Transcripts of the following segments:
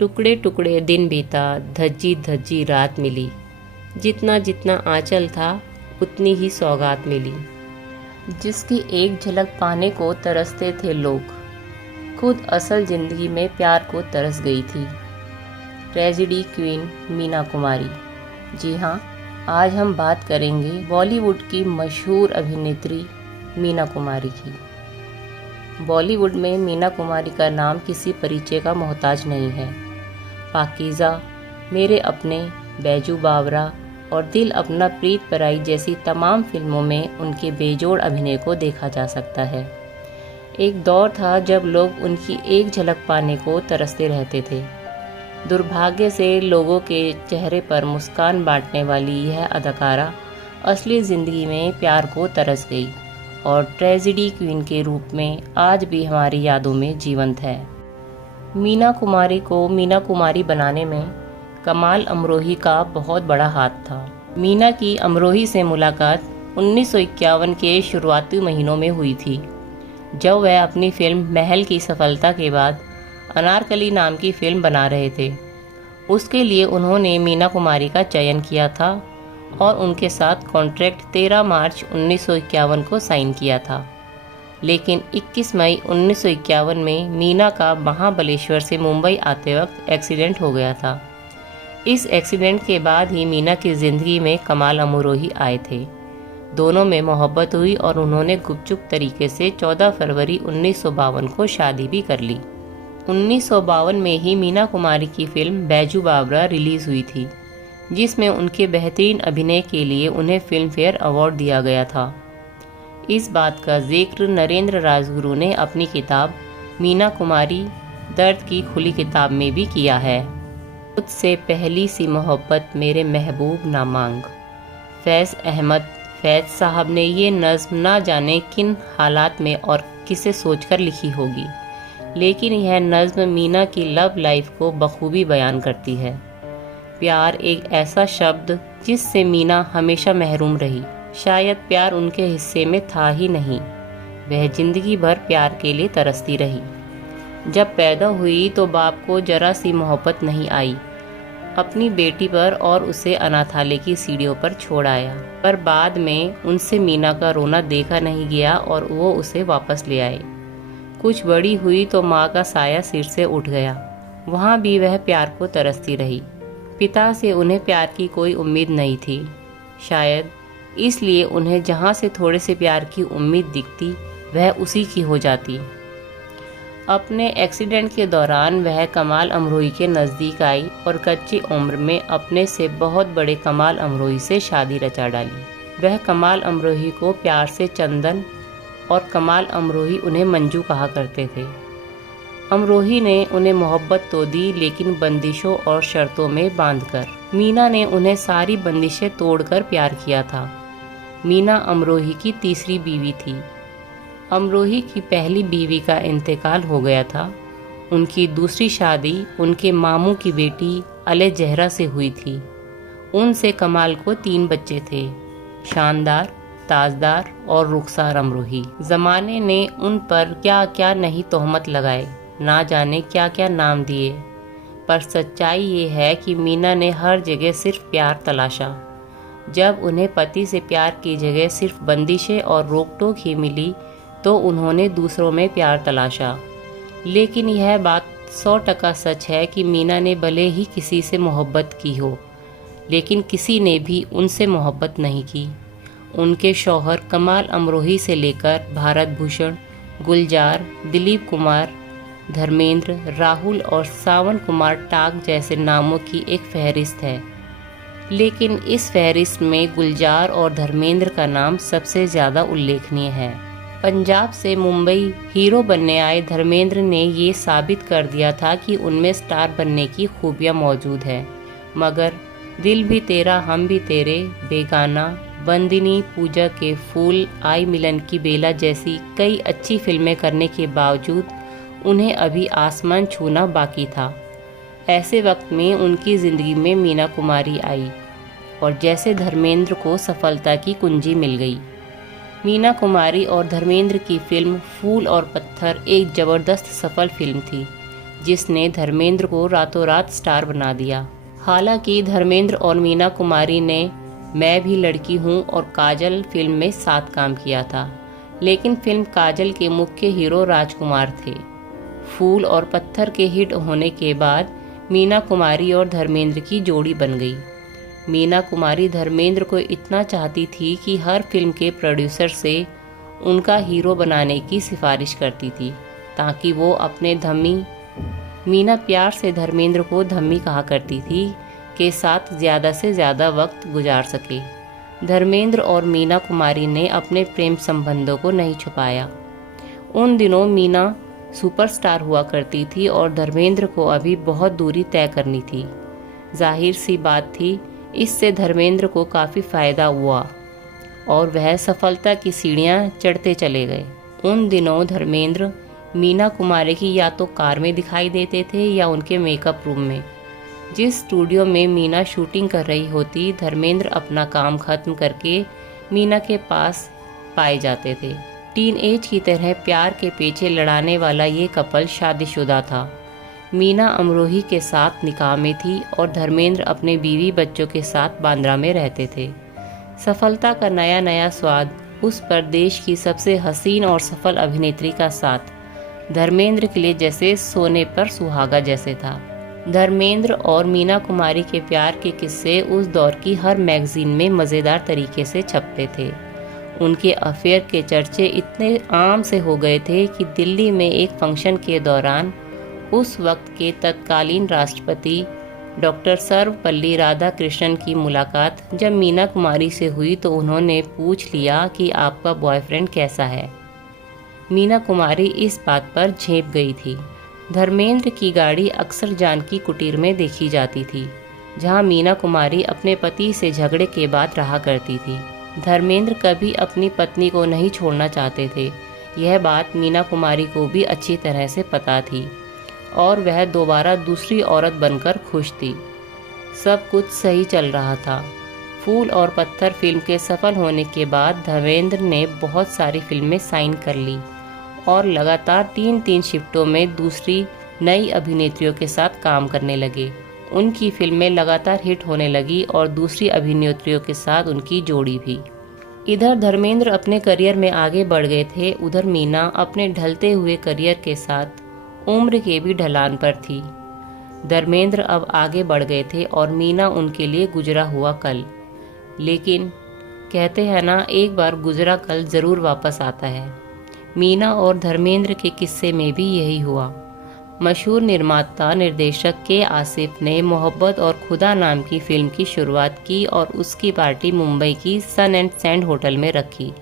टुकड़े टुकड़े दिन बीता, धज्जी धज्जी रात मिली। जितना जितना आंचल था उतनी ही सौगात मिली। जिसकी एक झलक पाने को तरसते थे लोग, खुद असल जिंदगी में प्यार को तरस गई थी। Tragedy queen Meena Kumari. जी हाँ, आज हम बात करेंगे बॉलीवुड की मशहूर अभिनेत्री मीना कुमारी की। बॉलीवुड में मीना कुमारी का नाम किसी परिचय का मोहताज नहीं है। पाकीज़ा, मेरे अपने, बैजू बावरा और दिल अपना प्रीत पराई जैसी तमाम फिल्मों में उनके बेजोड़ अभिनय को देखा जा सकता है। एक दौर था जब लोग उनकी एक झलक पाने को तरसते रहते थे। दुर्भाग्य से लोगों के चेहरे पर मुस्कान बांटने वाली यह अदाकारा असली ज़िंदगी में प्यार को तरस गई और ट्रेजेडी क्वीन के रूप में आज भी हमारी यादों में जीवंत है। मीना कुमारी को मीना कुमारी बनाने में कमाल अमरोही का बहुत बड़ा हाथ था। मीना की अमरोही से मुलाकात 1951 के शुरुआती महीनों में हुई थी, जब वह अपनी फिल्म महल की सफलता के बाद अनारकली नाम की फिल्म बना रहे थे। उसके लिए उन्होंने मीना कुमारी का चयन किया था और उनके साथ कॉन्ट्रैक्ट 13 मार्च 1951 को साइन किया था। लेकिन 21 मई 1951 में मीना का महाबलेश्वर से मुंबई आते वक्त एक्सीडेंट हो गया था। इस एक्सीडेंट के बाद ही मीना की ज़िंदगी में कमाल अमरोही आए थे। दोनों में मोहब्बत हुई और उन्होंने गुपचुप तरीके से 14 फरवरी 1952 को शादी भी कर ली। 1952 में ही मीना कुमारी की फिल्म बैजू बावरा रिलीज़ हुई थी, जिसमें उनके बेहतरीन अभिनय के लिए उन्हें फिल्म फेयर अवार्ड दिया गया था। इस बात का जिक्र नरेंद्र राजगुरु ने अपनी किताब मीना कुमारी दर्द की खुली किताब में भी किया है। मुझसे पहली सी मोहब्बत मेरे महबूब ना मांग। फैज़ अहमद फैज़ साहब ने ये नज़्म ना जाने किन हालात में और किसे सोचकर लिखी होगी, लेकिन यह नज़्म मीना की लव लाइफ को बखूबी बयान करती है। प्यार एक ऐसा शब्द जिससे मीना हमेशा महरूम रही। शायद प्यार उनके हिस्से में था ही नहीं। वह जिंदगी भर प्यार के लिए तरसती रही। जब पैदा हुई तो बाप को जरा सी मोहब्बत नहीं आई अपनी बेटी पर और उसे अनाथालय की सीढ़ियों पर छोड़ आया। पर बाद में उनसे मीना का रोना देखा नहीं गया और वो उसे वापस ले आए। कुछ बड़ी हुई तो माँ का साया सिर से उठ गया। वहाँ भी वह प्यार को तरसती रही। पिता से उन्हें प्यार की कोई उम्मीद नहीं थी। शायद इसलिए उन्हें जहाँ से थोड़े से प्यार की उम्मीद दिखती वह उसी की हो जाती। अपने एक्सीडेंट के दौरान वह कमाल अमरोही के नज़दीक आई और कच्ची उम्र में अपने से बहुत बड़े कमाल अमरोही से शादी रचा डाली। वह कमाल अमरोही को प्यार से चंदन और कमाल अमरोही उन्हें मंजू कहा करते थे। अमरोही ने उन्हें मोहब्बत तो दी, लेकिन बंदिशों और शर्तों में बांधकर। मीना ने उन्हें सारी बंदिशें तोड़कर प्यार किया था। मीना अमरोही की तीसरी बीवी थी। अमरोही की पहली बीवी का इंतकाल हो गया था। उनकी दूसरी शादी उनके मामू की बेटी अले जहरा से हुई थी। उनसे कमाल को 3 बच्चे थे, शानदार, ताजदार और रुखसार अमरोही। ज़माने ने उन पर क्या क्या नहीं तोहमत लगाए, ना जाने क्या क्या नाम दिए, पर सच्चाई ये है कि मीना ने हर जगह सिर्फ प्यार तलाशा। जब उन्हें पति से प्यार की जगह सिर्फ बंदिशें और रोक टोक ही मिली तो उन्होंने दूसरों में प्यार तलाशा। लेकिन यह बात 100% सच है कि मीना ने भले ही किसी से मोहब्बत की हो, लेकिन किसी ने भी उनसे मोहब्बत नहीं की। उनके शौहर कमाल अमरोही से लेकर भारत भूषण, गुलजार, दिलीप कुमार, धर्मेंद्र, राहुल और सावन कुमार टाक जैसे नामों की एक फहरिस्त है। लेकिन इस फहरिस्त में गुलजार और धर्मेंद्र का नाम सबसे ज़्यादा उल्लेखनीय है। पंजाब से मुंबई हीरो बनने आए धर्मेंद्र ने ये साबित कर दिया था कि उनमें स्टार बनने की खूबियाँ मौजूद है। मगर दिल भी तेरा हम भी तेरे, बेगाना, बंदिनी, पूजा के फूल, आई मिलन की बेला जैसी कई अच्छी फिल्में करने के बावजूद उन्हें अभी आसमान छूना बाकी था। ऐसे वक्त में उनकी ज़िंदगी में मीना कुमारी आई और जैसे धर्मेंद्र को सफलता की कुंजी मिल गई। मीना कुमारी और धर्मेंद्र की फिल्म फूल और पत्थर एक ज़बरदस्त सफल फिल्म थी, जिसने धर्मेंद्र को रातों रात स्टार बना दिया। हालांकि धर्मेंद्र और मीना कुमारी ने मैं भी लड़की हूँ और काजल फिल्म में साथ काम किया था, लेकिन फिल्म काजल के मुख्य हीरो राजकुमार थे। फूल और पत्थर के हिट होने के बाद मीना कुमारी और धर्मेंद्र की जोड़ी बन गई। मीना कुमारी धर्मेंद्र को इतना चाहती थी कि हर फिल्म के प्रोड्यूसर से उनका हीरो बनाने की सिफारिश करती थी ताकि वो अपने धम्मी, मीना प्यार से धर्मेंद्र को धम्मी कहा करती थी, के साथ ज़्यादा से ज़्यादा वक्त गुजार सके। धर्मेंद्र और मीना कुमारी ने अपने प्रेम संबंधों को नहीं छुपाया। उन दिनों मीना सुपरस्टार हुआ करती थी और धर्मेंद्र को अभी बहुत दूरी तय करनी थी। जाहिर सी बात थी, इससे धर्मेंद्र को काफ़ी फ़ायदा हुआ और वह सफलता की सीढ़ियां चढ़ते चले गए। उन दिनों धर्मेंद्र मीना कुमारी की या तो कार में दिखाई देते थे या उनके मेकअप रूम में। जिस स्टूडियो में मीना शूटिंग कर रही होती, धर्मेंद्र अपना काम खत्म करके मीना के पास पाए जाते थे। टीन एज की तरह प्यार के पीछे लड़ाने वाला ये कपल शादीशुदा था। मीना अमरोही के साथ निकाह में थी और धर्मेंद्र अपने बीवी बच्चों के साथ बांद्रा में रहते थे। सफलता का नया नया स्वाद, उस पर देश की सबसे हसीन और सफल अभिनेत्री का साथ धर्मेंद्र के लिए जैसे सोने पर सुहागा जैसे था। धर्मेंद्र और मीना कुमारी के प्यार के किस्से उस दौर की हर मैगजीन में मज़ेदार तरीके से छपते थे। उनके अफेयर के चर्चे इतने आम से हो गए थे कि दिल्ली में एक फंक्शन के दौरान उस वक्त के तत्कालीन राष्ट्रपति डॉक्टर सर्वपल्ली राधाकृष्णन की मुलाकात जब मीना कुमारी से हुई तो उन्होंने पूछ लिया कि आपका बॉयफ्रेंड कैसा है। मीना कुमारी इस बात पर झेप गई थी। धर्मेंद्र की गाड़ी अक्सर जानकी कुटीर में देखी जाती थी, जहां मीना कुमारी अपने पति से झगड़े के बाद रहा करती थी। धर्मेंद्र कभी अपनी पत्नी को नहीं छोड़ना चाहते थे। यह बात मीना कुमारी को भी अच्छी तरह से पता थी और वह दोबारा दूसरी औरत बनकर खुश थी। सब कुछ सही चल रहा था। फूल और पत्थर फिल्म के सफल होने के बाद धर्मेंद्र ने बहुत सारी फिल्में साइन कर ली और लगातार 3-3 शिफ्टों में दूसरी नई अभिनेत्रियों के साथ काम करने लगे। उनकी फिल्में लगातार हिट होने लगी और दूसरी अभिनेत्रियों के साथ उनकी जोड़ी भी। इधर धर्मेंद्र अपने करियर में आगे बढ़ गए थे, उधर मीना अपने ढलते हुए करियर के साथ उम्र के भी ढलान पर थी। धर्मेंद्र अब आगे बढ़ गए थे और मीना उनके लिए गुजरा हुआ कल। लेकिन कहते हैं ना, एक बार गुजरा कल ज़रूर वापस आता है। मीना और धर्मेंद्र के किस्से में भी यही हुआ। मशहूर निर्माता निर्देशक के आसिफ ने मोहब्बत और खुदा नाम की फिल्म की शुरुआत की और उसकी पार्टी मुंबई की सन एंड सैंड होटल में रखी।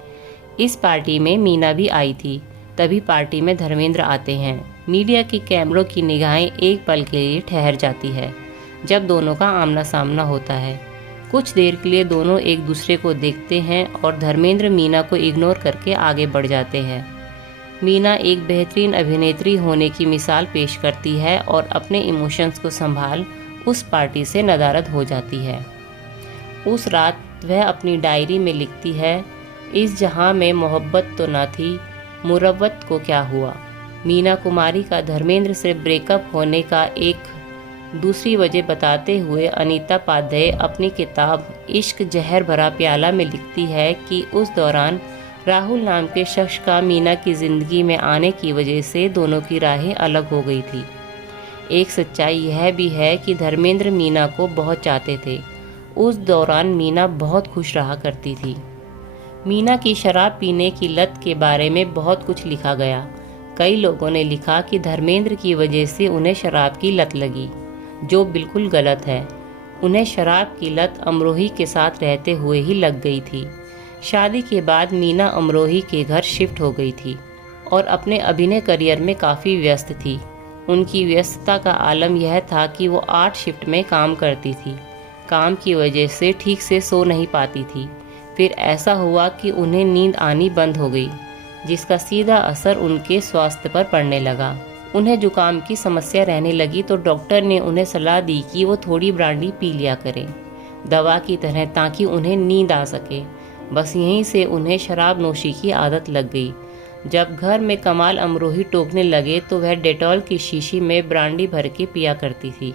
इस पार्टी में मीना भी आई थी। तभी पार्टी में धर्मेंद्र आते हैं। मीडिया के कैमरों की निगाहें एक पल के लिए ठहर जाती है जब दोनों का आमना सामना होता है। कुछ देर के लिए दोनों एक दूसरे को देखते हैं और धर्मेंद्र मीना को इग्नोर करके आगे बढ़ जाते हैं। मीना एक बेहतरीन अभिनेत्री होने की मिसाल पेश करती है और अपने इमोशंस को संभाल उस पार्टी से नदारद हो जाती है। उस रात वह अपनी डायरी में लिखती है, इस जहां में मोहब्बत तो ना थी, मुरव्वत को क्या हुआ। मीना कुमारी का धर्मेंद्र से ब्रेकअप होने का एक दूसरी वजह बताते हुए अनीता पाध्याय अपनी किताब इश्क जहर भरा प्याला में लिखती है कि उस दौरान राहुल नाम के शख्स का मीना की ज़िंदगी में आने की वजह से दोनों की राहें अलग हो गई थी। एक सच्चाई यह भी है कि धर्मेंद्र मीना को बहुत चाहते थे। उस दौरान मीना बहुत खुश रहा करती थी। मीना की शराब पीने की लत के बारे में बहुत कुछ लिखा गया। कई लोगों ने लिखा कि धर्मेंद्र की वजह से उन्हें शराब की लत लगी, जो बिल्कुल गलत है। उन्हें शराब की लत अमरोही के साथ रहते हुए ही लग गई थी। शादी के बाद मीना अमरोही के घर शिफ्ट हो गई थी और अपने अभिनय करियर में काफ़ी व्यस्त थी। उनकी व्यस्तता का आलम यह था कि वो 8 शिफ्ट में काम करती थी। काम की वजह से ठीक से सो नहीं पाती थी। फिर ऐसा हुआ कि उन्हें नींद आनी बंद हो गई, जिसका सीधा असर उनके स्वास्थ्य पर पड़ने लगा। उन्हें जुकाम की समस्या रहने लगी तो डॉक्टर ने उन्हें सलाह दी कि वो थोड़ी ब्रांडी पी लिया करें, दवा की तरह, ताकि उन्हें नींद आ सके। बस यहीं से उन्हें शराब नोशी की आदत लग गई। जब घर में कमाल अमरोही टोकने लगे तो वह डेटॉल की शीशी में ब्रांडी भर के पिया करती थी।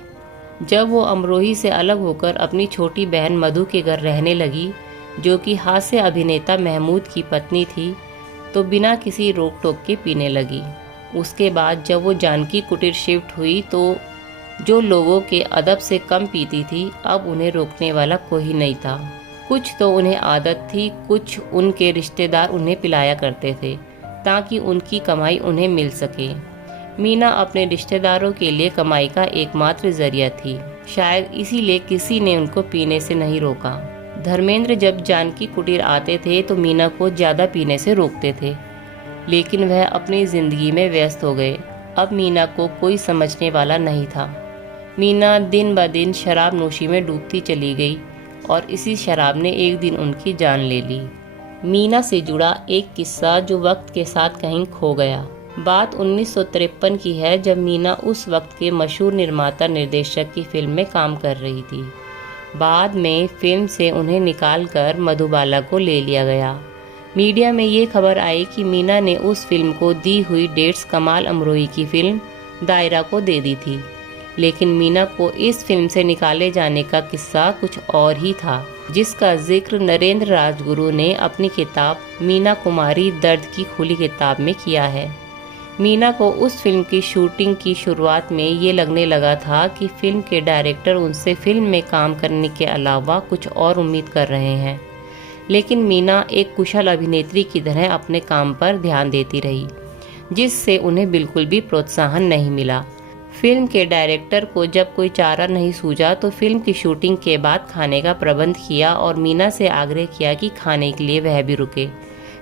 जब वो अमरोही से अलग होकर अपनी छोटी बहन मधु के घर रहने लगी, जो कि हास्य अभिनेता महमूद की पत्नी थी, तो बिना किसी रोक टोक के पीने लगी। उसके बाद जब वो जानकी कुटीर शिफ्ट हुई तो जो लोगों के अदब से कम पीती थी, अब उन्हें रोकने वाला कोई नहीं था। कुछ तो उन्हें आदत थी, कुछ उनके रिश्तेदार उन्हें पिलाया करते थे ताकि उनकी कमाई उन्हें मिल सके। मीना अपने रिश्तेदारों के लिए कमाई का एकमात्र जरिया थी। शायद इसीलिए किसी ने उनको पीने से नहीं रोका। धर्मेंद्र जब जानकी कुटीर आते थे तो मीना को ज्यादा पीने से रोकते थे, लेकिन वह अपनी जिंदगी में व्यस्त हो गए। अब मीना को कोई समझने वाला नहीं था। मीना दिन ब दिन शराब नोशी में डूबती चली गई और इसी शराब ने एक दिन उनकी जान ले ली। मीना से जुड़ा एक किस्सा जो वक्त के साथ कहीं खो गया। बात 1953 की है, जब मीना उस वक्त के मशहूर निर्माता निर्देशक की फिल्म में काम कर रही थी। बाद में फिल्म से उन्हें निकालकर मधुबाला को ले लिया गया। मीडिया में ये खबर आई कि मीना ने उस फिल्म को दी हुई डेट्स कमाल अमरोही की फिल्म दायरा को दे दी थी, लेकिन मीना को इस फिल्म से निकाले जाने का किस्सा कुछ और ही था, जिसका जिक्र नरेंद्र राजगुरु ने अपनी किताब मीना कुमारी दर्द की खुली किताब में किया है। मीना को उस फिल्म की शूटिंग की शुरुआत में ये लगने लगा था कि फिल्म के डायरेक्टर उनसे फिल्म में काम करने के अलावा कुछ और उम्मीद कर रहे हैं, लेकिन मीना एक कुशल अभिनेत्री की तरह अपने काम पर ध्यान देती रही, जिससे उन्हें बिल्कुल भी प्रोत्साहन नहीं मिला। फिल्म के डायरेक्टर को जब कोई चारा नहीं सूझा तो फिल्म की शूटिंग के बाद खाने का प्रबंध किया और मीना से आग्रह किया कि खाने के लिए वह भी रुके।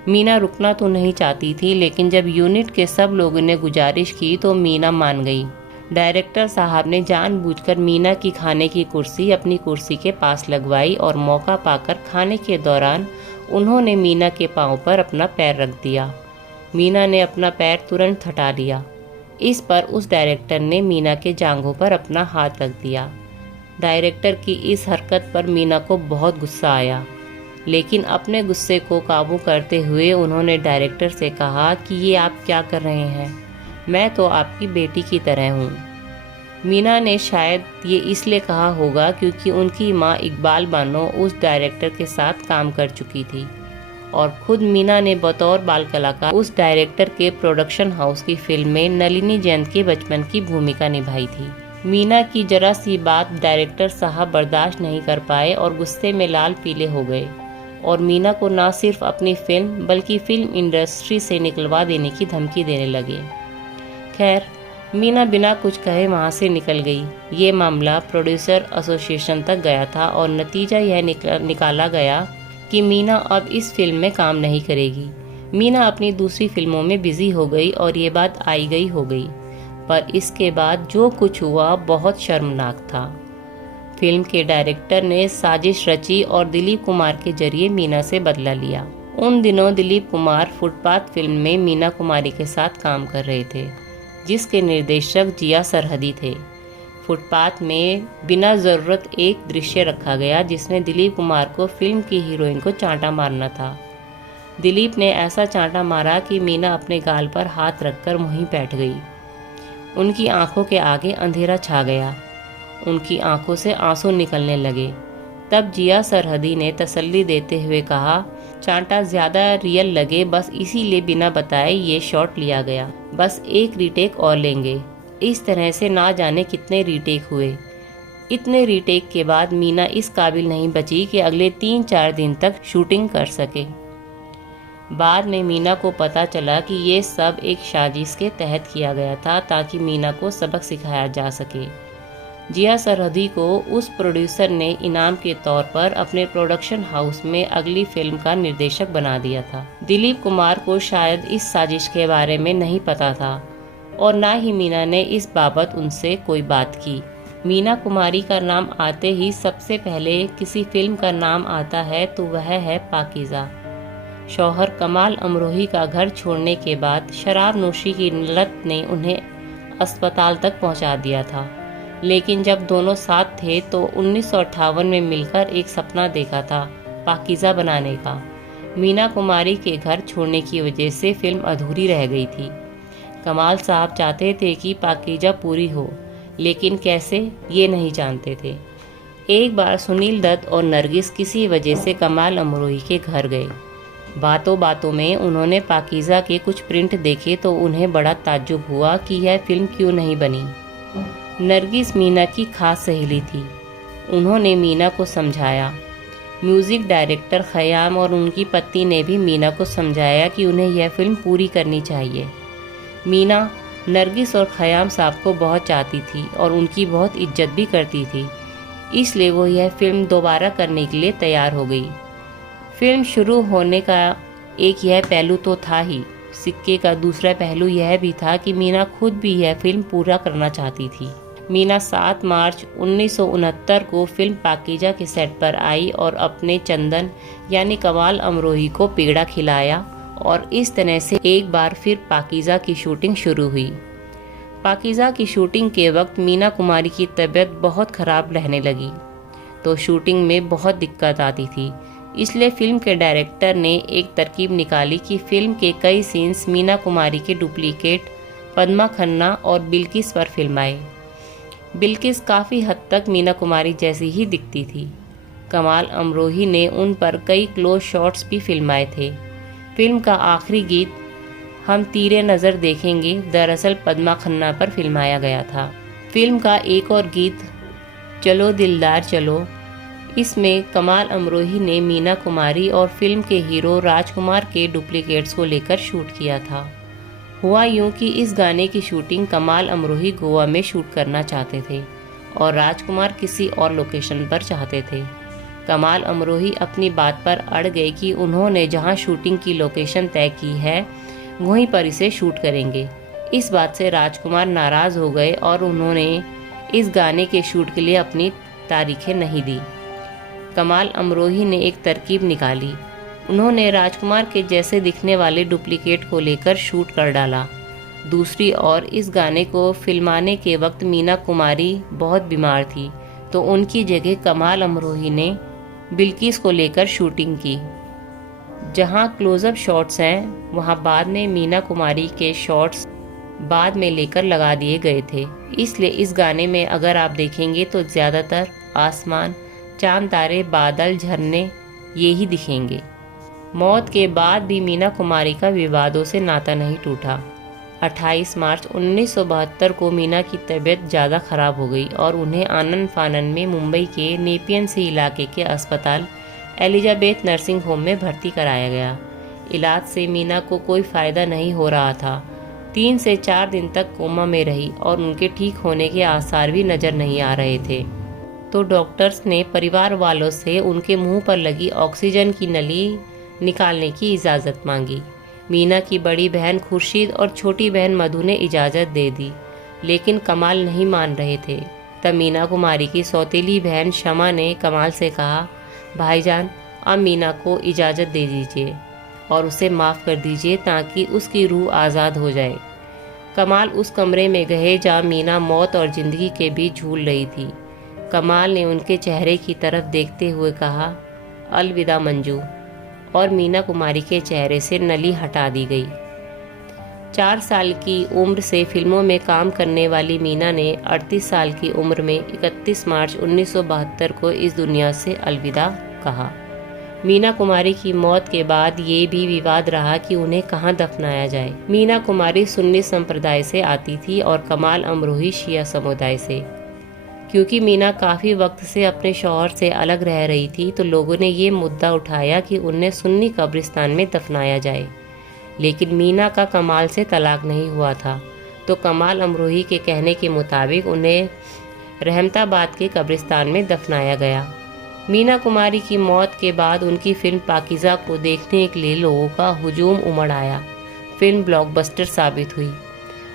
मीना रुकना तो नहीं चाहती थी, लेकिन जब यूनिट के सब लोगों ने गुजारिश की तो मीना मान गई। डायरेक्टर साहब ने जानबूझकर मीना की खाने की कुर्सी अपनी कुर्सी के पास लगवाई और मौका पाकर खाने के दौरान उन्होंने मीना के पांव पर अपना पैर रख दिया। मीना ने अपना पैर तुरंत हटा लिया। इस पर उस डायरेक्टर ने मीना के जांघों पर अपना हाथ रख दिया। डायरेक्टर की इस हरकत पर मीना को बहुत गुस्सा आया, लेकिन अपने गुस्से को काबू करते हुए उन्होंने डायरेक्टर से कहा कि ये आप क्या कर रहे हैं, मैं तो आपकी बेटी की तरह हूँ। मीना ने शायद ये इसलिए कहा होगा क्योंकि उनकी माँ इकबाल बानो उस डायरेक्टर के साथ काम कर चुकी थी और खुद मीना ने बतौर बाल कलाकार उस डायरेक्टर के प्रोडक्शन हाउस की फिल्म में नलिनी जैन के बचपन की भूमिका निभाई थी। मीना की जरा सी बात डायरेक्टर साहब बर्दाश्त नहीं कर पाए और गुस्से में लाल पीले हो गए और मीना को न सिर्फ अपनी फिल्म बल्कि फिल्म इंडस्ट्री से निकलवा देने की धमकी देने लगे। खैर, मीना बिना कुछ कहे वहां से निकल गई। ये मामला प्रोड्यूसर एसोसिएशन तक गया था और नतीजा यह निकाला गया कि मीना अब इस फिल्म में काम नहीं करेगी। मीना अपनी दूसरी फिल्मों में बिजी हो गई और ये बात आई गई हो गई, पर इसके बाद जो कुछ हुआ बहुत शर्मनाक था। फिल्म के डायरेक्टर ने साजिश रची और दिलीप कुमार के जरिए मीना से बदला लिया। उन दिनों दिलीप कुमार फुटपाथ फिल्म में मीना कुमारी के साथ काम कर रहे थे, जिसके निर्देशक जिया सरहदी थे। फुटपाथ में बिना ज़रूरत एक दृश्य रखा गया जिसमें दिलीप कुमार को फिल्म की हीरोइन को चांटा मारना था। दिलीप ने ऐसा चांटा मारा कि मीना अपने गाल पर हाथ रखकर वहीं बैठ गई। उनकी आंखों के आगे अंधेरा छा गया, उनकी आंखों से आंसू निकलने लगे। तब जिया सरहदी ने तसल्ली देते हुए कहा, चांटा ज़्यादा रियल लगे बस इसीलिए बिना बताए ये शॉट लिया गया, बस एक रीटेक और लेंगे। इस तरह से ना जाने कितने रीटेक हुए। इतने रीटेक के बाद मीना इस काबिल नहीं बची कि अगले 3-4 दिन तक शूटिंग कर सके। बाद में मीना को पता चला कि ये सब एक साजिश के तहत किया गया था ताकि मीना को सबक सिखाया जा सके। जिया सरहदी को उस प्रोड्यूसर ने इनाम के तौर पर अपने प्रोडक्शन हाउस में अगली फिल्म का निर्देशक बना दिया था। दिलीप कुमार को शायद इस साजिश के बारे में नहीं पता था और ना ही मीना ने इस बाबत उनसे कोई बात की। मीना कुमारी का नाम आते ही सबसे पहले किसी फिल्म का नाम आता है तो वह है पाकीज़ा। शौहर कमाल अमरोही का घर छोड़ने के बाद शराब नोशी की लत ने उन्हें अस्पताल तक पहुंचा दिया था, लेकिन जब दोनों साथ थे तो 1958 में मिलकर एक सपना देखा था पाकीज़ा बनाने का। मीना कुमारी के घर छोड़ने की वजह से फिल्म अधूरी रह गई थी। कमाल साहब चाहते थे कि पाकीज़ा पूरी हो, लेकिन कैसे ये नहीं जानते थे। एक बार सुनील दत्त और नरगिस किसी वजह से कमाल अमरोही के घर गए। बातों बातों में उन्होंने पाकीज़ा के कुछ प्रिंट देखे तो उन्हें बड़ा ताज्जुब हुआ कि यह फिल्म क्यों नहीं बनी। नरगिस मीना की खास सहेली थी। उन्होंने मीना को समझाया। म्यूज़िक डायरेक्टर खयाम और उनकी पत्नी ने भी मीना को समझाया कि उन्हें यह फिल्म पूरी करनी चाहिए। मीना नरगिस और खयाम साहब को बहुत चाहती थी और उनकी बहुत इज्जत भी करती थी, इसलिए वो यह फिल्म दोबारा करने के लिए तैयार हो गई। फिल्म शुरू होने का एक यह पहलू तो था ही, सिक्के का दूसरा पहलू यह भी था कि मीना खुद भी यह फिल्म पूरा करना चाहती थी। मीना 7 मार्च 1969 को फिल्म पाकीज़ा के सेट पर आई और अपने चंदन यानी कमाल अमरोही को पेड़ा खिलाया और इस तरह से एक बार फिर पाकीज़ा की शूटिंग शुरू हुई। पाकीज़ा की शूटिंग के वक्त मीना कुमारी की तबीयत बहुत ख़राब रहने लगी, तो शूटिंग में बहुत दिक्कत आती थी। इसलिए फिल्म के डायरेक्टर ने एक तरकीब निकाली कि फिल्म के कई सीन्स मीना कुमारी के डुप्लीकेट पद्मा खन्ना और बिल्किस पर फिल्माए। बिल्किस काफ़ी हद तक मीना कुमारी जैसी ही दिखती थी। कमाल अमरोही ने उन पर कई क्लोज शॉट्स भी फिल्माए थे। फिल्म का आखिरी गीत हम तीरे नज़र देखेंगे दरअसल पद्मा खन्ना पर फिल्माया गया था। फिल्म का एक और गीत चलो दिलदार चलो, इसमें कमाल अमरोही ने मीना कुमारी और फिल्म के हीरो राजकुमार के डुप्लीकेट्स को लेकर शूट किया था। हुआ यूं कि इस गाने की शूटिंग कमाल अमरोही गोवा में शूट करना चाहते थे और राजकुमार किसी और लोकेशन पर चाहते थे। कमाल अमरोही अपनी बात पर अड़ गए कि उन्होंने जहां शूटिंग की लोकेशन तय की है वहीं पर इसे शूट करेंगे। इस बात से राजकुमार नाराज़ हो गए और उन्होंने इस गाने के शूट के लिए अपनी तारीखें नहीं दी। कमाल अमरोही ने एक तरकीब निकाली। उन्होंने राजकुमार के जैसे दिखने वाले डुप्लीकेट को लेकर शूट कर डाला। दूसरी ओर इस गाने को फिल्माने के वक्त मीना कुमारी बहुत बीमार थी, तो उनकी जगह कमाल अमरोही ने बिल्किस को लेकर शूटिंग की। जहां क्लोजअप शॉट्स हैं वहां बाद में मीना कुमारी के शॉट्स बाद में लेकर लगा दिए गए थे। इसलिए इस गाने में अगर आप देखेंगे तो ज़्यादातर आसमान, चांद, तारे, बादल, झरने ये ही दिखेंगे। मौत के बाद भी मीना कुमारी का विवादों से नाता नहीं टूटा। 28 मार्च 1972 को मीना की तबीयत ज़्यादा ख़राब हो गई और उन्हें आनन फानन में मुंबई के नेपियन सी इलाके के अस्पताल एलिजाबेथ नर्सिंग होम में भर्ती कराया गया। इलाज से मीना को कोई फ़ायदा नहीं हो रहा था। 3 से 4 दिन तक कोमा में रही और उनके ठीक होने के आसार भी नज़र नहीं आ रहे थे, तो डॉक्टर्स ने परिवार वालों से उनके मुंह पर लगी ऑक्सीजन की नली निकालने की इजाज़त मांगी। मीना की बड़ी बहन खुर्शीद और छोटी बहन मधु ने इजाज़त दे दी, लेकिन कमाल नहीं मान रहे थे। तब मीना कुमारी की सौतेली बहन शमा ने कमाल से कहा, भाईजान अब मीना को इजाज़त दे दीजिए और उसे माफ़ कर दीजिए ताकि उसकी रूह आज़ाद हो जाए। कमाल उस कमरे में गए जहाँ मीना मौत और ज़िंदगी के बीच झूल रही थी। कमाल ने उनके चेहरे की तरफ देखते हुए कहा, अलविदा मंजू, और मीना कुमारी के चेहरे से नली हटा दी गई। 4 साल की उम्र से फिल्मों में काम करने वाली मीना ने 38 साल की उम्र में 31 मार्च 1972 को इस दुनिया से अलविदा कहा। मीना कुमारी की मौत के बाद ये भी विवाद रहा कि उन्हें कहाँ दफनाया जाए। मीना कुमारी सुन्नी संप्रदाय से आती थी और कमाल अमरोही शिया समुदाय से। क्योंकि मीना काफ़ी वक्त से अपने शौहर से अलग रह रही थी, तो लोगों ने ये मुद्दा उठाया कि उन्हें सुन्नी कब्रिस्तान में दफनाया जाए। लेकिन मीना का कमाल से तलाक नहीं हुआ था, तो कमाल अमरोही के कहने के मुताबिक उन्हें रहमताबाद के कब्रिस्तान में दफनाया गया। मीना कुमारी की मौत के बाद उनकी फिल्म पाकीज़ा को देखने के लिए लोगों का हुजूम उमड़ आया। फिल्म ब्लॉकबस्टर साबित हुई।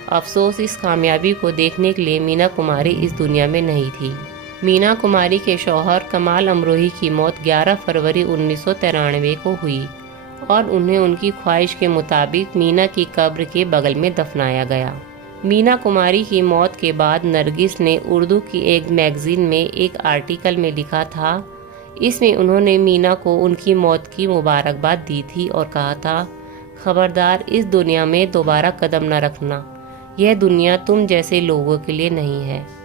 अफसोस इस कामयाबी को देखने के लिए मीना कुमारी इस दुनिया में नहीं थी। मीना कुमारी के शौहर कमाल अमरोही की मौत 11 फरवरी 1993 को हुई और उन्हें उनकी ख्वाहिश के मुताबिक मीना की कब्र के बगल में दफनाया गया। मीना कुमारी की मौत के बाद नरगिस ने उर्दू की एक मैगज़ीन में एक आर्टिकल में लिखा था, इसमें उन्होंने मीना को उनकी मौत की मुबारकबाद दी थी और कहा था, खबरदार इस दुनिया में दोबारा कदम न रखना, यह दुनिया तुम जैसे लोगों के लिए नहीं है।